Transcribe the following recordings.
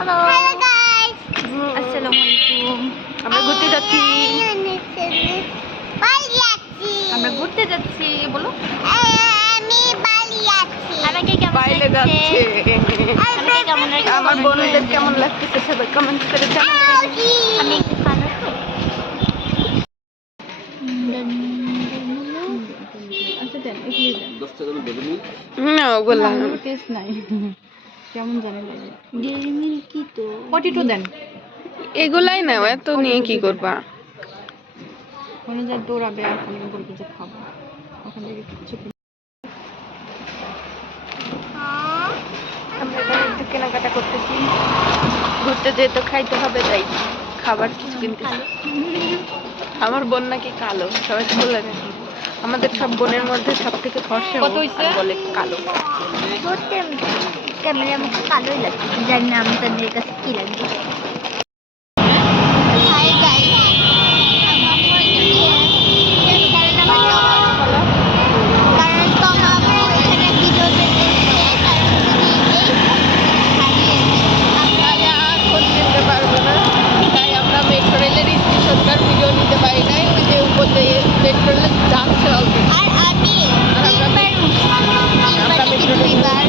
Hello আসসালামু আলাইকুম আমরা ঘুরতে যাচ্ছি বালি যাচ্ছি আমরা ঘুরতে যাচ্ছি বলো আমি বালি যাচ্ছি আমাকে কেমন যাচ্ছে আমাকে কেমন লাগছে আমার বোনদের কেমন লাগতেছে সবাই কমেন্ট করে জানাবেন আমি একটু খানা আচ্ছা দেন এগুলি দেন না ওগুলা টেস্ট নাই কেমন জানি লাগে। ডেরি মিল্ক কি তো? ফর্টি টু দেন। এগুলাই না এত নিয়ে কি করবা? কোনো যা দৌড়াবে আর খালি বলবে যে খাব। ওখান থেকে কিছু কিনে- আমরা এখানে একটু কেনাকাটা করতেছি। ঘুরতে যেয়ে তো খাইতে হবে তাই খাবার কিছু কিনতেছি। আমার বোন নাকি কালো সবাই বলে নাকি আমাদের সব বোনের মধ্যে সব থেকে ফর্সা বলে কালো। করতে ক্যামেরা আমাকে কালোই লাগছে জানি না আমি তাদের কাছে কি লাগবে হাই গাইস কারণ তোমাকে এখানে ভিডিও দেখতে কারণ তাই আর খোঁজ নিতে পারব না তাই আমরা মেট্রো রেলের স্টেশনকার ভিডিও নিতে পারি নাই ওই যে উপর দিয়ে মেট্রো রেল যাচ্ছে অলরেডি আর আমি আমরা metro rail- দুইবার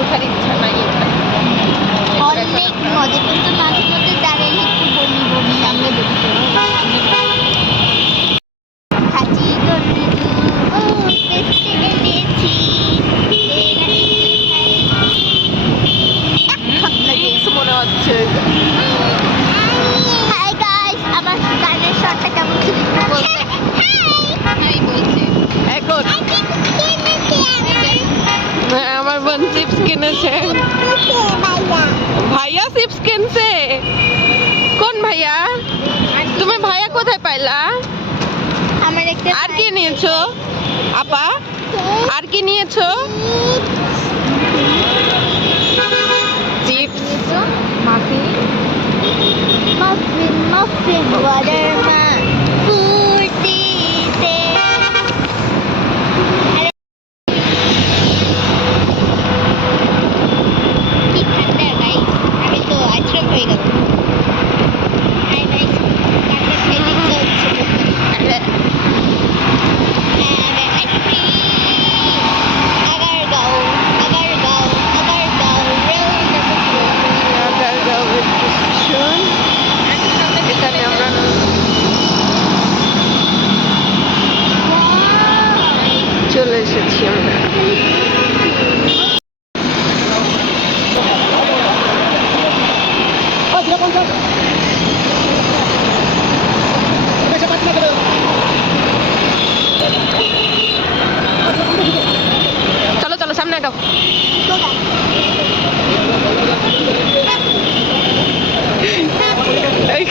ওঠার ইচ্ছা নাই এখানে। অনেক মজা কিন্তু মাঝে মধ্যে দাঁড়াইলে একটু বমি বমি লাগে দেখতে হাঁচি করলে ও পেস্টে গেলেছি Mix মনে হচ্ছে হাই গাইস আমার গানের শটটা কেমন ছিল একটু বলতে হাই বলছে এখন হ্যাঁ, আমার বোন চিপস কিনেছে ভাইয়া চিপস কিনছে কোন ভাইয়া তুমি ভাইয়া কোথায় পাইলা আমার একটা আর কি নিয়েছো আপা আর কি নিয়েছো চিপস মাফি মাফিন মাফিন ওয়াটারমান ফুর্তিতে কি ঠান্ডা গাইস আমি তো আইসক্রিম হয়ে গেল হাই গাইস ঠান্ডা খেলে তো হচ্ছে ice cream Agargaon Agargaon Agargaon rail Agargaon station এখানে আমরা চলে এসেছি আমরা চলো চলো সামনে আগাও এই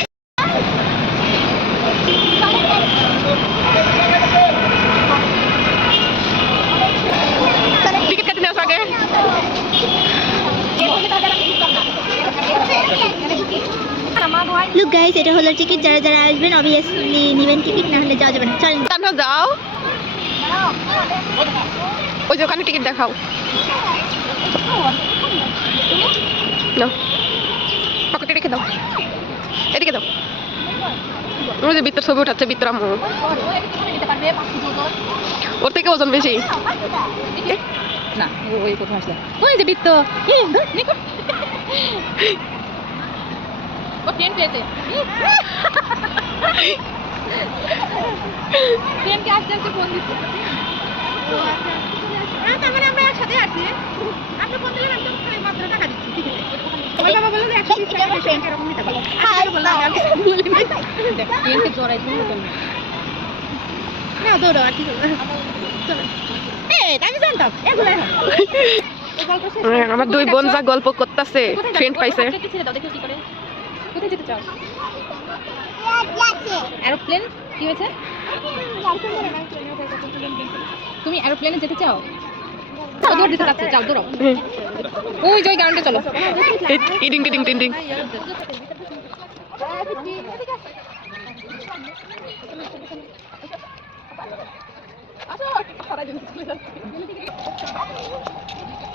টিকিট কেটে নেওয়ার আগে লুক গাইস এটা হলো টিকিট যারা যারা আসবেন অবভিয়াসলি নেবেন টিকিট না হলে যাওয়া যাবে না চলেন তানো যাও ওই যে ওখানে টিকিট দেখাও নাও পকেটে রেখে দাও এদিকে দাও ওই যে বিত্তর ছবি উঠাচ্ছে বিত্তর আম্মু ওর থেকে ওজন বেশি না ওই প্রথম আসলে ওই যে বৃত্ত। ও ট্রেন পেয়েছে ট্রেনকে আসতে আসতে ফোন দিচ্ছে। তার মানে আমরা একসাথে আছি। আপনি ফোন দিলেন আমি তো মাত্র টাকা দিচ্ছি। ঠিক আছে ওই বাবা বলল যে একশো বিশ টাকা বেশি এরকম নিতে পারব আমি বললাম আমি কিছু বলি। নাই দেখ ট্রেনকে জড়াই দিল না দৌড়ো আর কি করব চলো। এই আমি জানতাম এগুলো এখন। এই গল্প শেষ হ্যাঁ, আমার দুই বোন যা গল্প করতেছে ফ্রেন্ড পাইছে। কোথায় যেতে চাও? এরোপ্লেন কি হয়েছে? তুমি এরোপ্লেনে যেতে চাও? ও দৌড় দিতে দৌড়াও ওই যে ওই গ্রাউন্ডে চলো। টিং টিং আসো। শোনো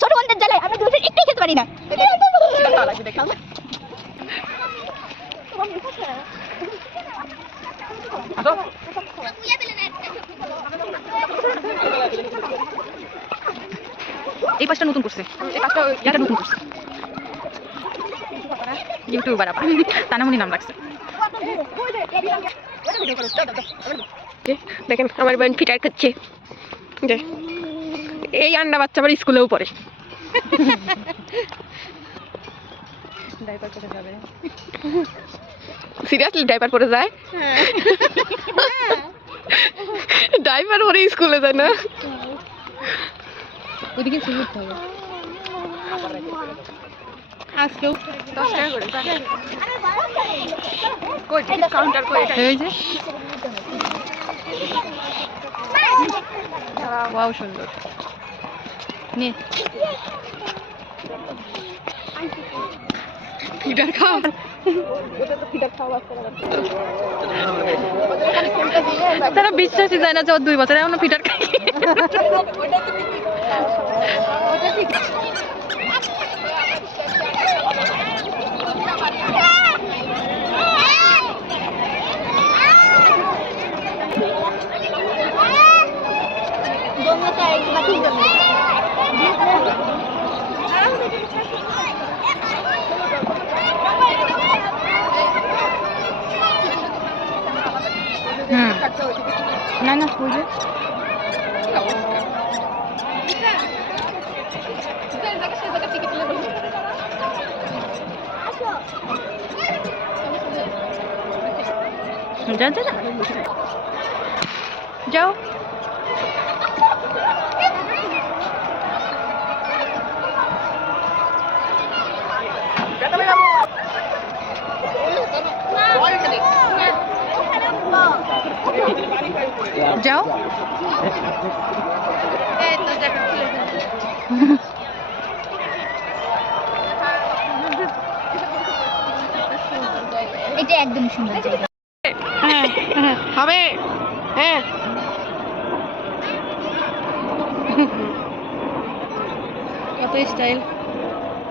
ছোট বোনদের জ্বালায় আমরা একটু খেতে পারি না এই পাশটা নতুন করছে। পাঁচটা এটা নতুন করছে। ইউটিউবার নাম রাখছে। দেখেন, আমার বোন ফিটার খাচ্ছে। যে এই আন্ডা বাচ্চা আবার স্কুলেও পড়ে। ডাইপার করে যাবে। সিরিয়াসলি ডাইপার পরে যায়? ডাইপার পরে স্কুলে যায় না? ওইদিকে শুরু হবে আজকেও দশ টাকা করে কই? কাউন্টার কই এটা। এই যে। ওয়াও সুন্দর। নে। তারা বিশ্বাসই যায় না যে দুই বছর এমন ফিটার খাই না না ওই যে যা যা যা। যাও যাও। এটা একদম সুন্দর হ্যাঁ হ্যাঁ হবে। হ্যাঁ। কত স্টাইল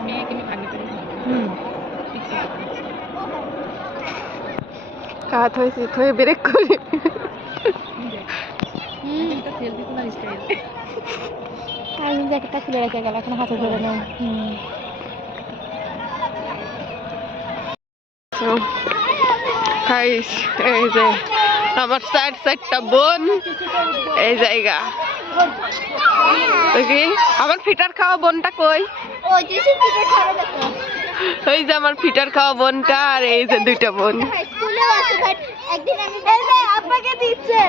মেয়েকে আমি ভাগ্য করি হুম কাত হয়েছে হয়ে ব্রেক করে আমি জ্যাকেটটা খুলে রেখে গেল এখন হাতে ধরে নেই এই যে আমার চার চারটা বোন। এই জায়গা। দেখি। আমার ফিটার খাওয়া বোনটা কই? ওই যে আমার ফিটার খাওয়া বোনটা আর এই যে দুইটা বোন। আছে বাট একদিন আমি এই যে আপনাকে দিচ্ছে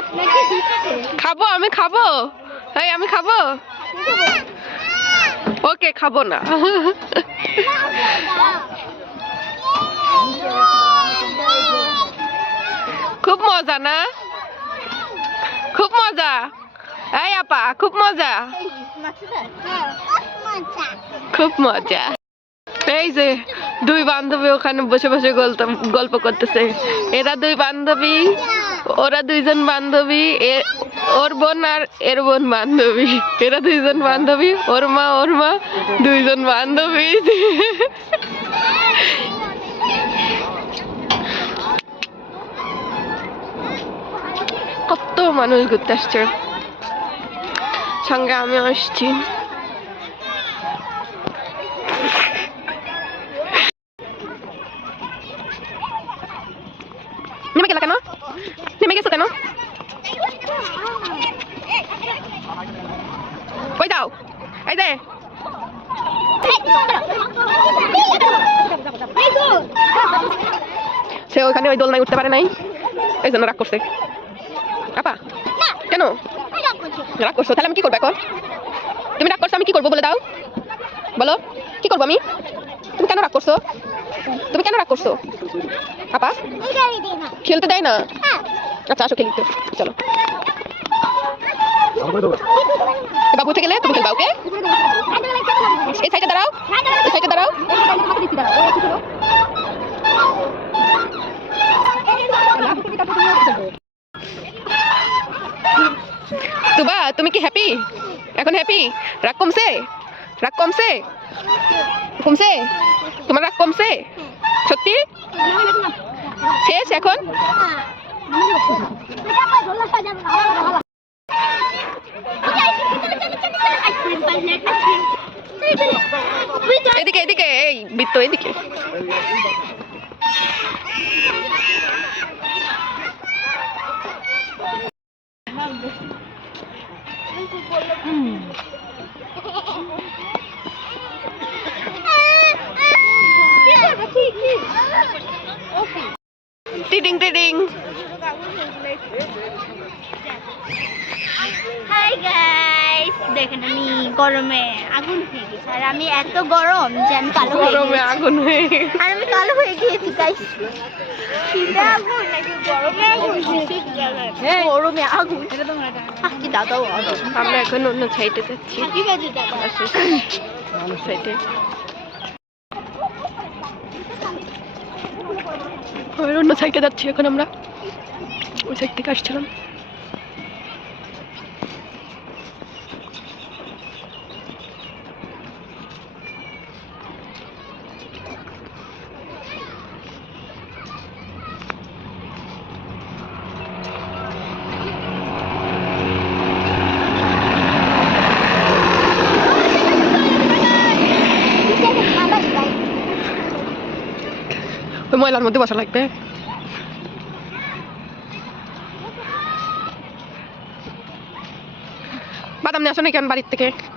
আপনাকে দিচ্ছে খাব আমি খাব? এই আমি খাব? ওকে খাব না। খুব মজা না? খুব মজা? এই আপা খুব মজা। খুব মজা। এই যে দুই বান্ধবী ওখানে বসে বসে গল্প গল্প করতেছে। এরা দুই বান্ধবী, ওরা দুইজন বান্ধবী ওর বোন আর এর বোন বান্ধবী। এরা দুইজন বান্ধবী, ওর মা ওর মা, দুইজন বান্ধবী। কত মানুষ ঘুরতে আসছে। সঙ্গে আমি আসছি নেমে গেল কেন নেমে গেছো কেন কই যাও এই যে সে ওখানে ওই দোলনায় উঠতে পারে নাই? এই জন্য রাগ করছে। আপা, কেন? রাগ করছ? তাহলে আমি কি করব এখন? তুমি রাগ করছ, আমি কি করব বলে দাও। বলো, কি করব আমি? তুমি কেন রাগ করছ? তুমি কেন রাগ করছ? আপা, খেলতে দেয় না? আচ্ছা আসো খেলি তো। চলো। বাবু উঠে গেলে? তুমি খেলবা, ওকে? এই সাইডে দাঁড়াও। এই সাইডে দাঁড়াও। তুবা, তুমি কি হ্যাপি এখন হ্যাপি রাগ কমছে? রাগ কমছে? কমছে? তোমার রাগ কমছে? সত্যি? শেষ এখন? এদিকে এদিকে, এই বৃত্ত, এদিকে। টিডিং টিডিং হাই গাইস দেখেন আমি গরমে আগুন হয়ে গেছি। আর আমি এত গরম যে আমি কালো হয়ে গরমে। আগুন হয়ে আর আমি কালো হয়ে গিয়েছি নাকি গরমে আগুন আহ, কি দাদা আমরা এখন অন্য সাইডে যাচ্ছি। বাজে দাদা? অন্য সাইডে অন্য সাইডে যাচ্ছি এখন আমরা। ওই সাইড থেকে আসছিলাম। ওই ময়লার মধ্যে বসা লাগবে বাদাম নিয়ে আসো না কেন বাড়ির থেকে খেলার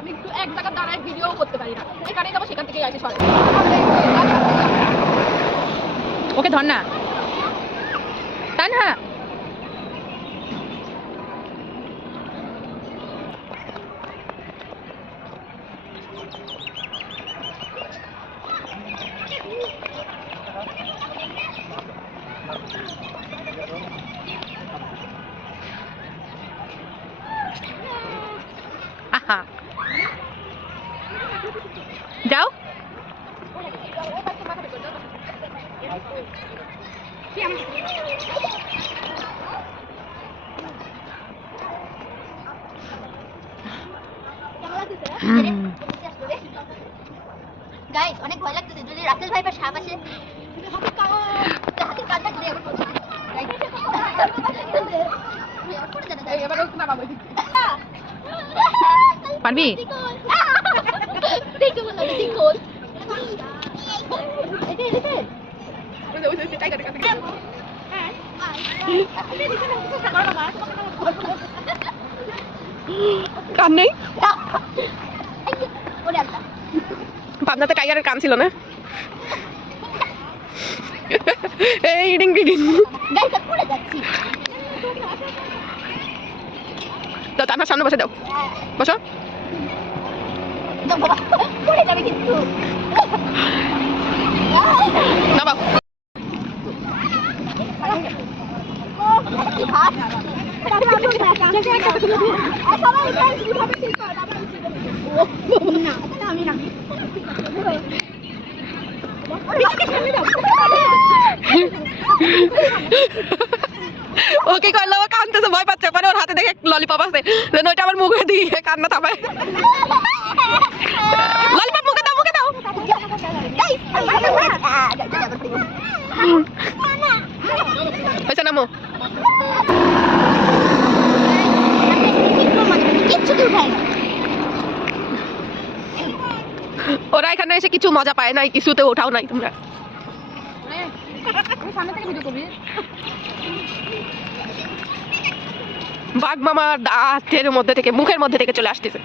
আমি একটু এক জায়গা দাঁড়ায় ভিডিও করতে পারি না। এখানে যাব সেখান থেকেই আসে ওকে ধর না। তানহা আহা যাও গাইস অনেক ভয় লাগতেছে যদি রাসেল ভাই বা সাপ আসে। হাতের কাঁধটা ধরে আবার পড়ছে। Guys, পড়ে যাবে, guys। পারবি কান। পাবনাতে টাইগারের কান ছিল না এই ডিং ডিং Guys, আমি পড়ে যাচ্ছি। তো তার সামনে বসে দাও বসো পড়ে যাবে কিন্তু। নামাও কি খাস? আর সবাই উঠে আসবি, ভাবে ঠিক কর, বাবা উঠে যাবে। দেখে ললিপপ আসে যেন ওইটা আমার মুখে দিয়ে কান্না থামায়। ললিপপ মুখে দাও মুখে দাও। হয়েছে নামো ওরা এখানে এসে কিছু মজা পায় নাই, কিছুতে ওঠাও নাই তোমরা। বাঘ মামা দাঁতের মধ্যে থেকে মুখের মধ্যে থেকে চলে আসতেছে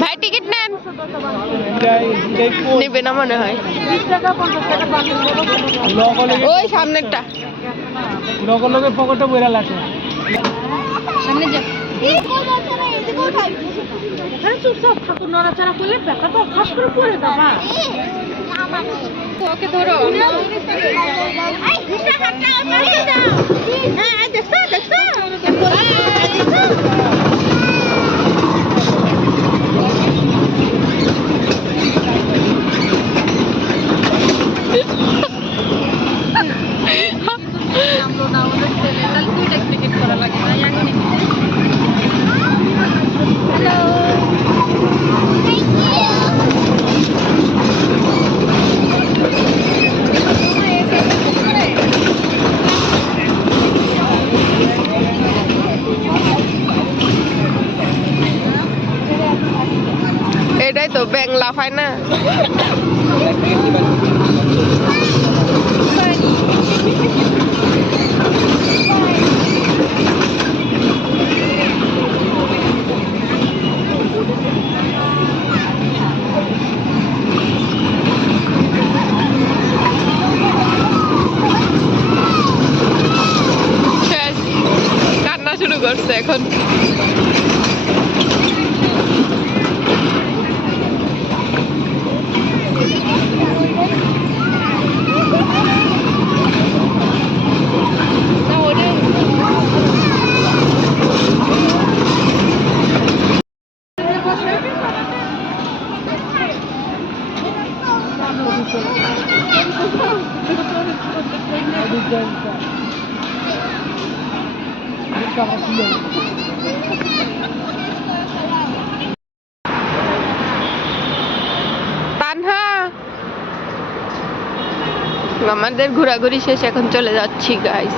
ভাই টিকিট নেন নেবে না মনে হয় ওই সামনেরটা লগে লগে পকেটে বইরা লাগে সামনে যা আরে চুপচাপ ঠাকুর নড়াচড়া করলে ব্যাটা তো অভ্যাস করে পড়ে যাবা। ওকে ধরো। হ্যাঁ দেখছ দেখছ নামলো না আমাদের ছেলে তাহলে দুইটা টিকিট করা লাগে না এখন এটাই তো ব্যাং লাফায় না শেষ। কান্না শুরু করছে এখন তানহা আমাদের ঘোরাঘুরি শেষ এখন চলে যাচ্ছি গাইস